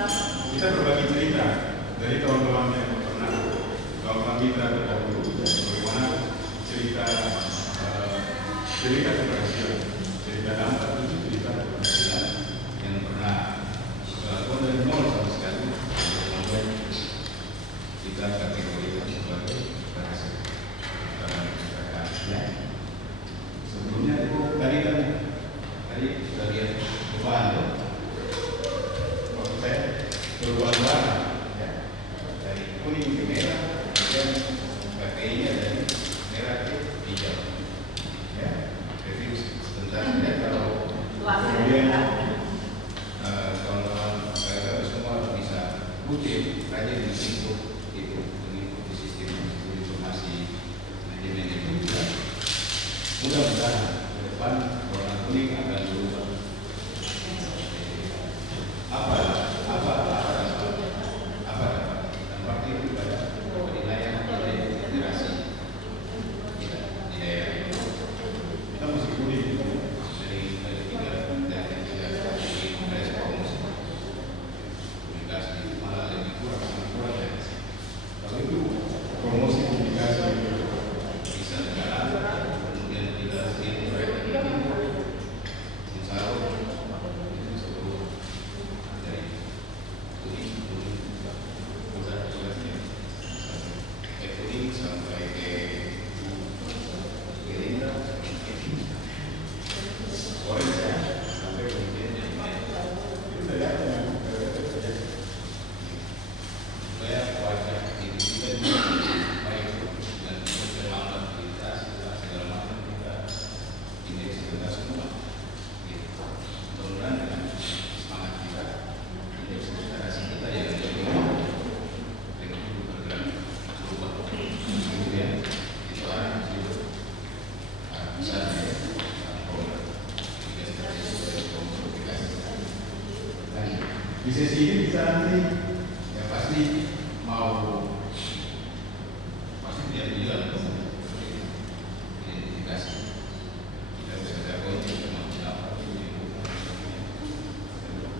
Kita berbagi cerita dari kawan-kawan yang pernah kawan-kawan kita terdahulu, bagaimana cerita cerita keberhasilan, cerita dampak itu cerita keberhasilan yang pernah dilakukan dari nol sama sekali sampai kita kategorikan sebagai berhasil. Ya. Sebelumnya itu tadi kita lihat perubahan ya. Maksud saya perubahan warna ya. Dari kuning ke merah, kemudian KPI-nya dari merah ke hijau. Ya. Jadi sebentar ya kalau kemudian kawan-kawan kakak semua bisa kutip rajin mengikut itu mengikuti sistem informasi manajemen itu juga mudah-mudahan ke depan warna kuning akan berubah. Apa dampak itu pada penilaian oleh generasi kita di daerah itu. Kita masih kuning dari tiga respons komunikasi malah lebih kurang ya. Kalau itu promosi komunikasi bisa jalan, kemudian kita sih proyek ini insya Allah itu seluruh dari kuning sampai ke Gerindra orange ya sampai kemudian jadi itu sudah ada supaya wajah diri kita baik dan bersemangat kita segala macam kita indeks kita semua gitu. Mudah-mudahan dengan semangat kita indeks generasi kita yang lebih dengan bergerak berubah kemudian itu orang itu bisa di sesi ini kita nanti ya pasti tidak juga identifikasi kita bisa jago untuk apa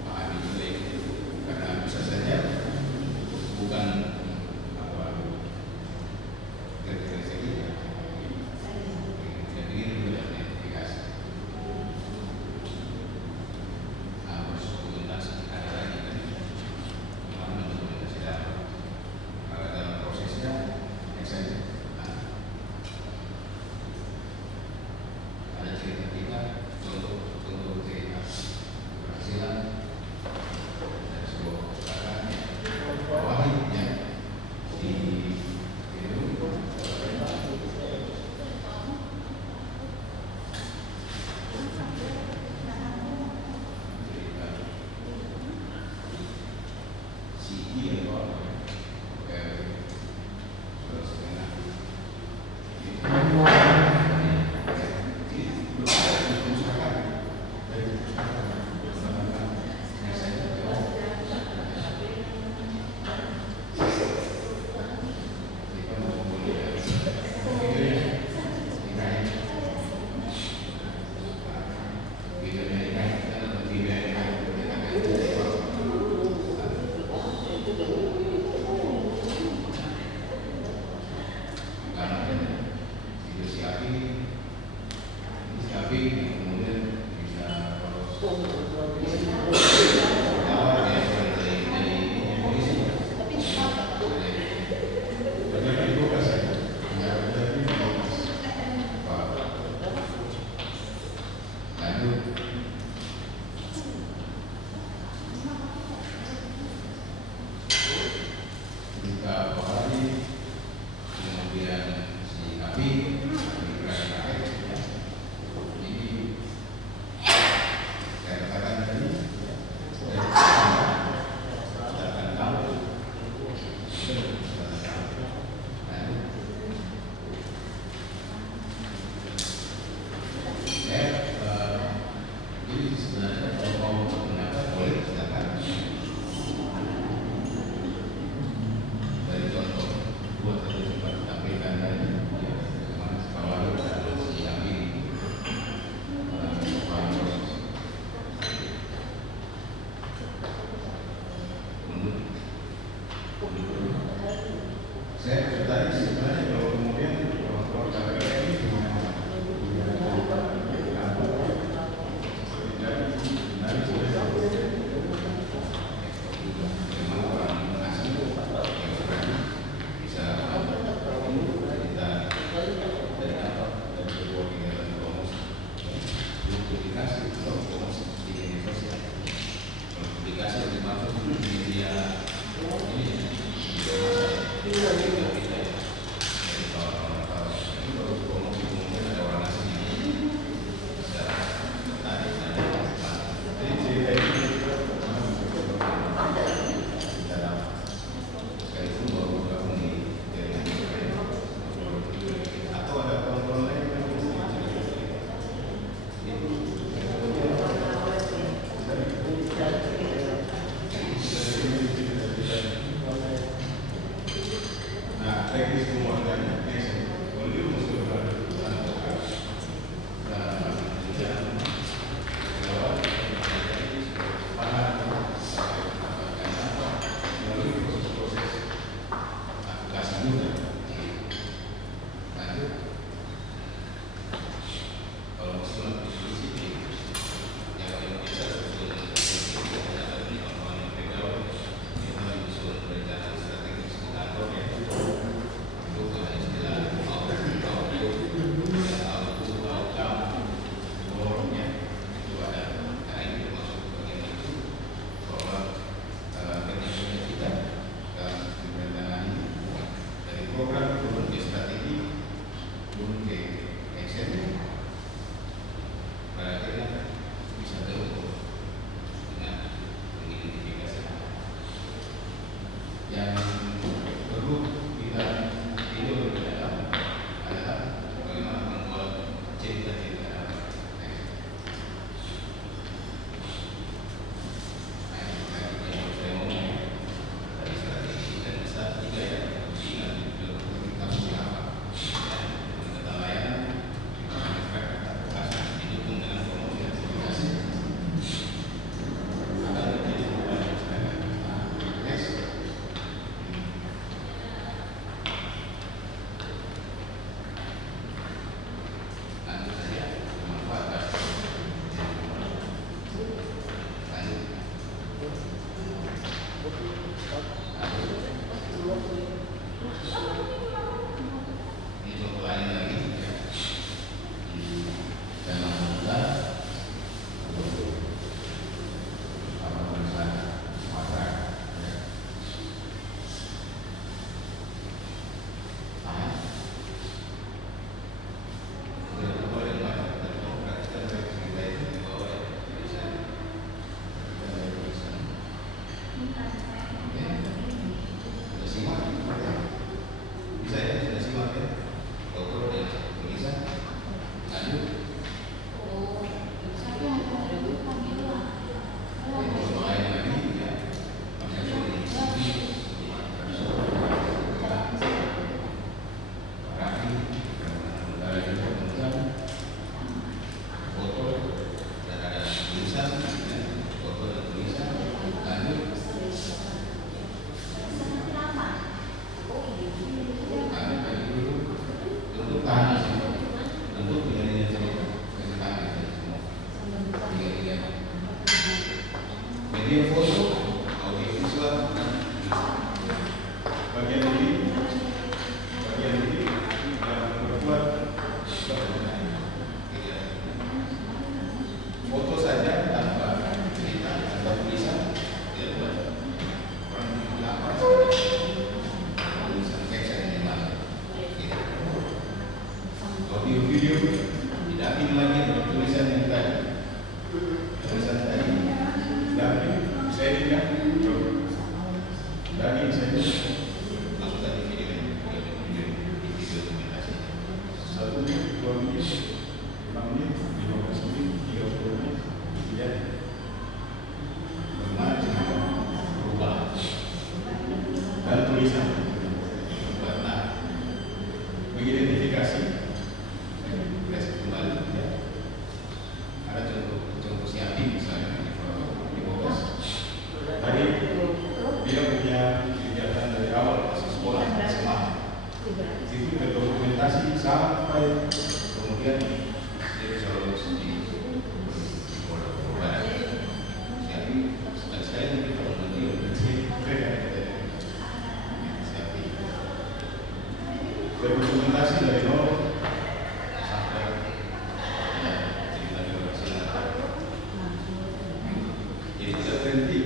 pahami juga itu karena bisa saja bukan Jadi kita berhenti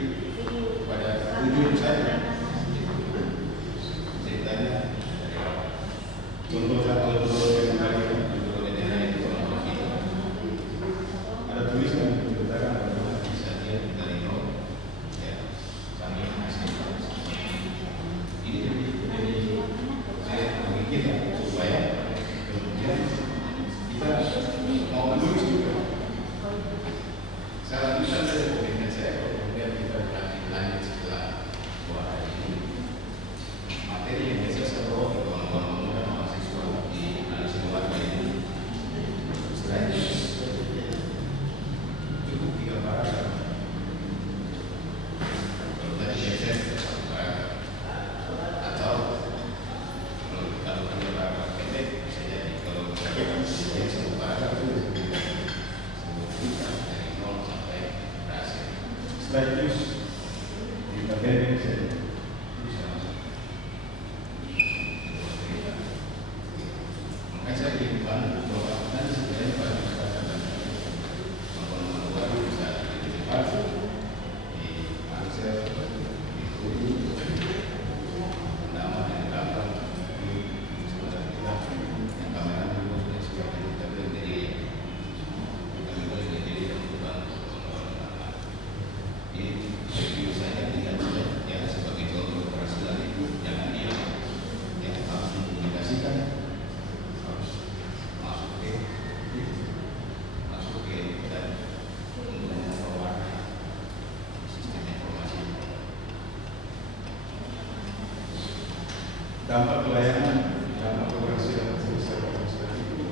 dampak pelayanan, dampak keberhasilan usaha itu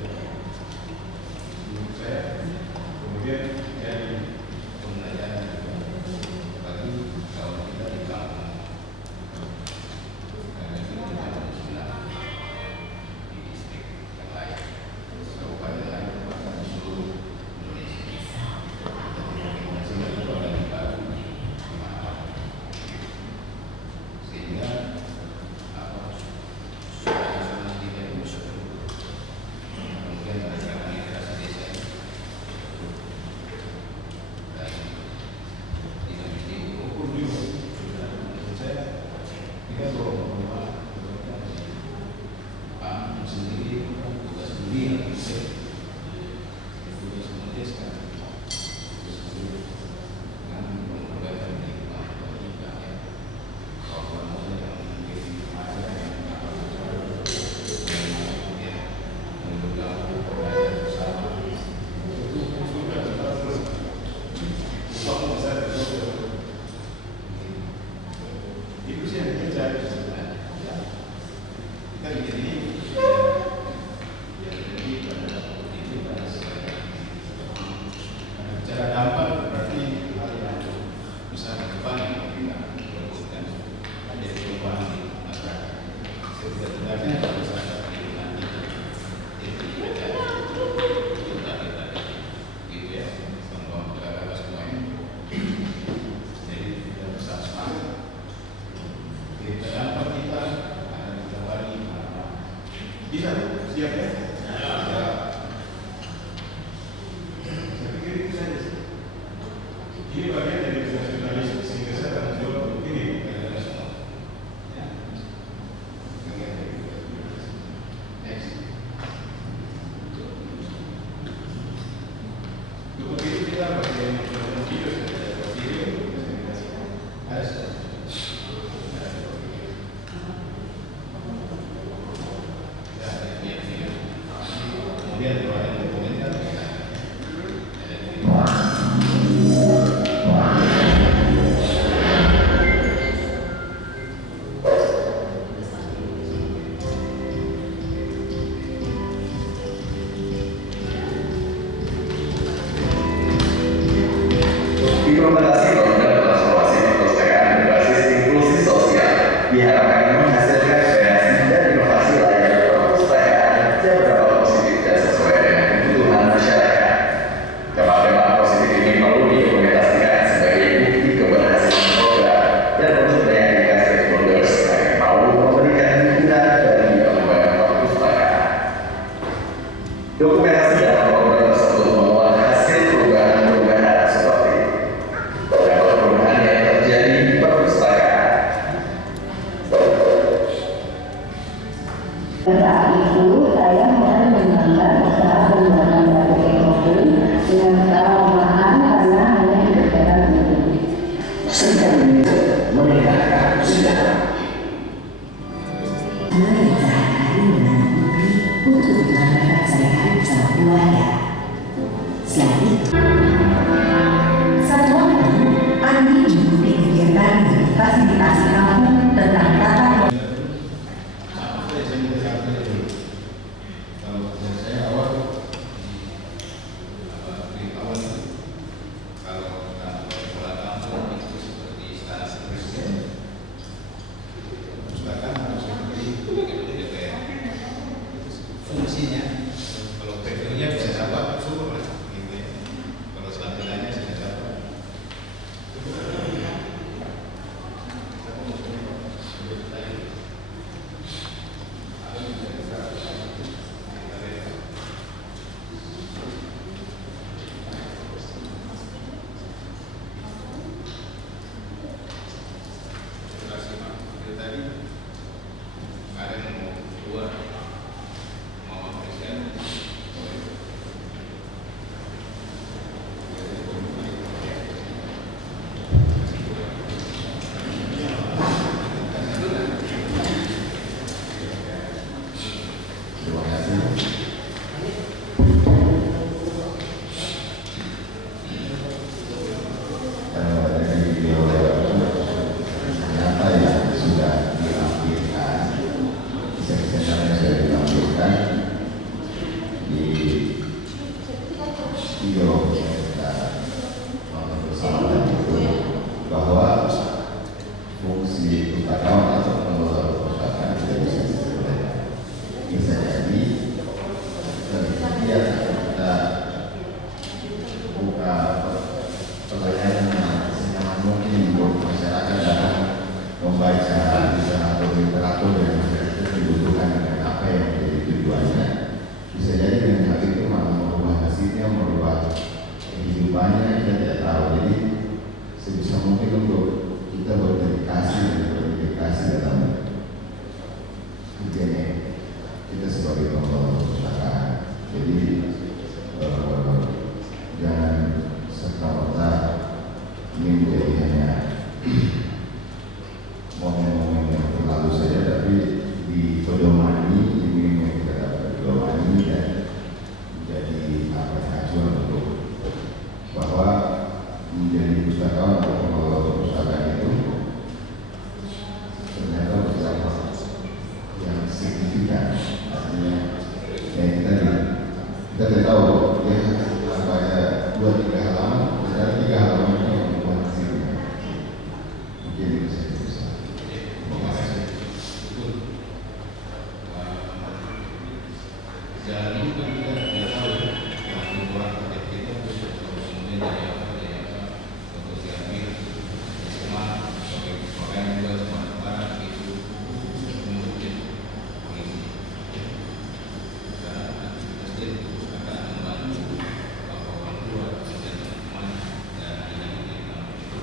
menurut saya kemudian dari pembelajaran bagi kawan kita di kampung karena itu kita bersilah di distrik yang lain, kabupaten lain, bahkan di seluruh Indonesia. Dan masih ada yang baru sehingga si pustakawan atau pengelola perpustakaan tidak bisa diselesaikan. Bisa jadi kemudian kita buka pelayanan senyaman mungkin untuk masyarakat dalam membaca literatur yang masyarakat dibutuhkan dengan apa yang menjadi tujuannya. Bisa jadi dengan hal itu malah merubah hasilnya, merubah kehidupannya, kita tidak tahu. Jadi sebisa mungkin untuk kita berdedikasi dalam kerjanya kita sebagai pengelola perpustakaan. Jadi jangan serta-merta ini menjadi hanya momen-momen yang berlalu saja, tapi dipedomani, ini yang kita dapat dipedomani dan menjadi acuan untuk bahwa menjadi pustakawan atau pengelola perpustakaan itu ternyata bersama yang signifikan. Artinya kita tidak tahu ya, baca 2-3 halaman, misalnya 3 halaman itu yang membuat hasilnya. Mungkin itu saja. Terima kasih. Betul. Jalan ini kan kita tidak tahu yang kurang terjadi kita kemudian dari apa untuk diambil semua sebagai program juga semua itu mungkin ini dan pasti akan membantu orang tua dan teman dan ini itu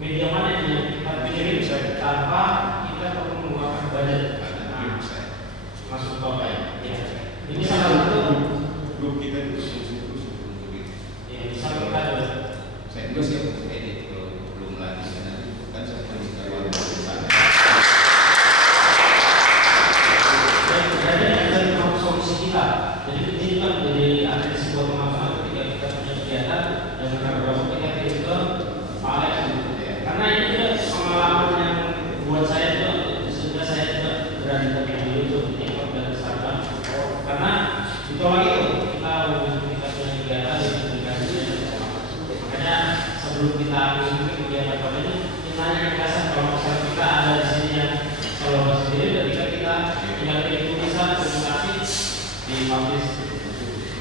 media mana yang kita kirim tanpa kita perlu mengeluarkan budget. Nah, masuk Bapak ya. Ini salah satu grup kita itu terus untuk itu. ya, bisa kita Saya juga siap untuk edit kalau belum lagi nanti kan saya perlu kalau sana. Jadi ada memang solusi kita. Jadi ini kan menjadi ada sebuah pemahaman ketika kita punya kegiatan dan beberapa kita kirim ke Pak Alex. Karena ini juga pengalaman yang buat saya juga sudah saya juga berani terjadi itu ikut dan kesalahan. Karena itu lagi kita punya kegiatan di makanya sebelum kita mengikuti kegiatan apa ini kita kasih kalau misalnya kita ada di sini yang kalau sendiri ketika kita tinggal pilih tulisan komunikasi di publish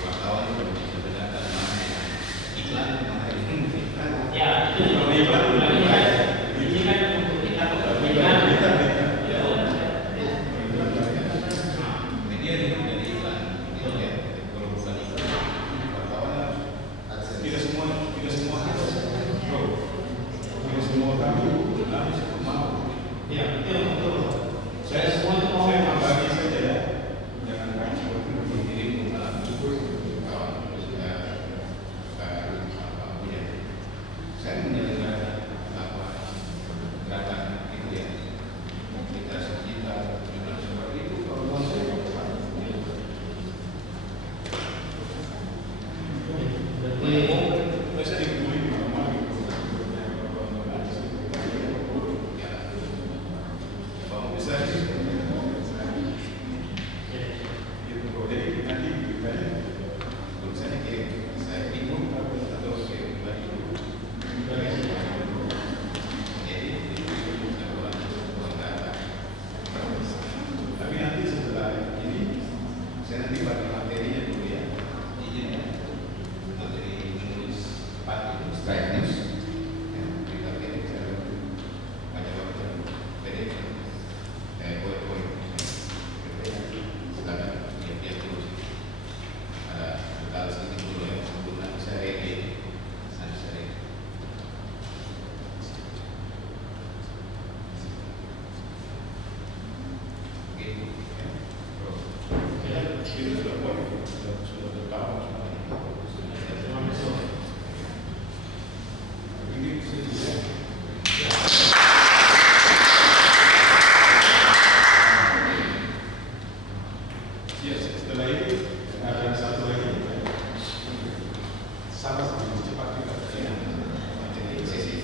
Wartawan itu bisa bedakan mana iklan mana ya itu ini kan untuk kita iklan media itu dari iklan gitu ya. Kalau bukan iklan wartawan tidak semua kami mau. ya betul saya semua itu mau Bagi saja ya, jangan kami seperti mengirim malam kawan sudah punya. Saya menyelenggarakan gerakan itu ya, kita seperti itu kalau saya bisa dikebuli jadi nanti beritanya tulisannya kirim saya bingung atau kirim lagi jadi tapi nanti setelah ini saya nanti pakai materinya dulu ya izinnya untuk jadi menulis strike news berita kirim saya baca jadi poin-poin silakan dia terus ada bekal sedikit dulu ya sebelum nanti saya edit gitu ya itu sudah poin sudah berkawan ini bisa ya setelah itu ada satu lagi sama cepat juga ya jadi sesi